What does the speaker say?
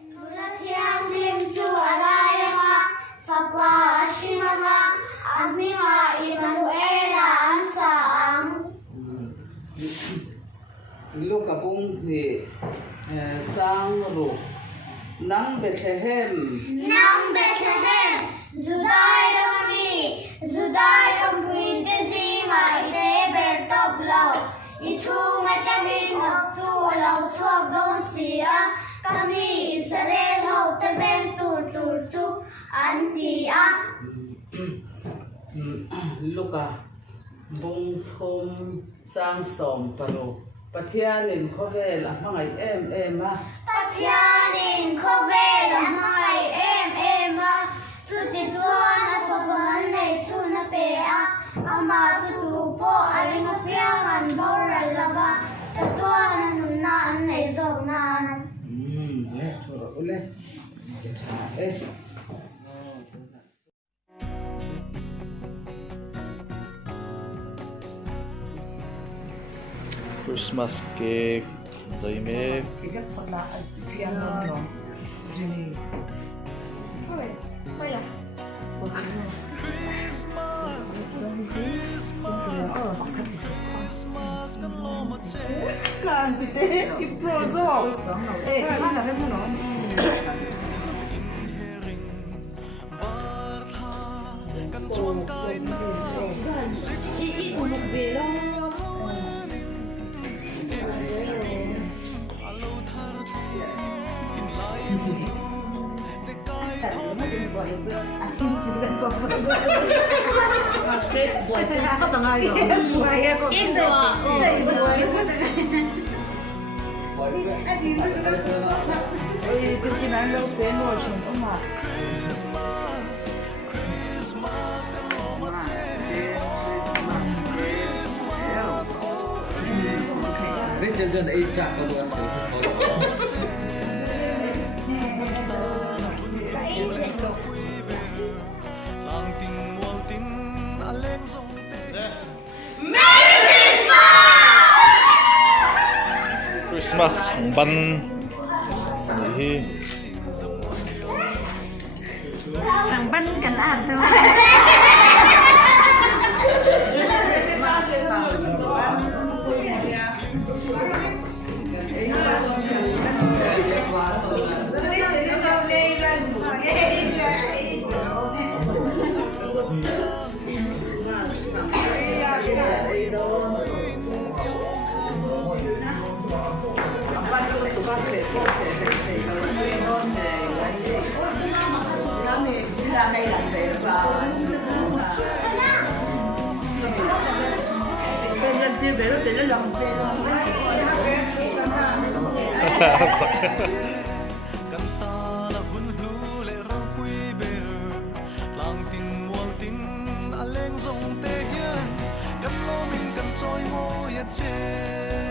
Mula thiang lim chu arayama Fapa ashimama Aminga Emmanuela ansang Luka pung ni Chang Ru Nang Bethlehem Judai Ramami Judai Kampuin Tezima Ide Bertop Lau Ichunga Chamin Oktu Lau Chuak Dong Sia Kami Israel Hau Teben Tur Chu Antia Luka Bung Thum Chang Som Paro Pathianin Khovel Amangai em Pathianin Khovel Amangai em Chuti chuan Apapan Nei Chuna Pea Ama Chutu Po Aringa Piangan Boral Lava Chatuan Nunna Nei Zognan Le choro ule Christmas cake, dây mẹ. Cái thật là chiang lắm nó. Jimmy. Quay lại Kan tite iprozo. Mana he mono. Dân dân ấy chạm vào Christmas 장반. 이 Ban cả làm thôi. Cantala hun hlu le rong pui ber lang tin mual tin aleng zong te hian kan lo min kan choi mo ya che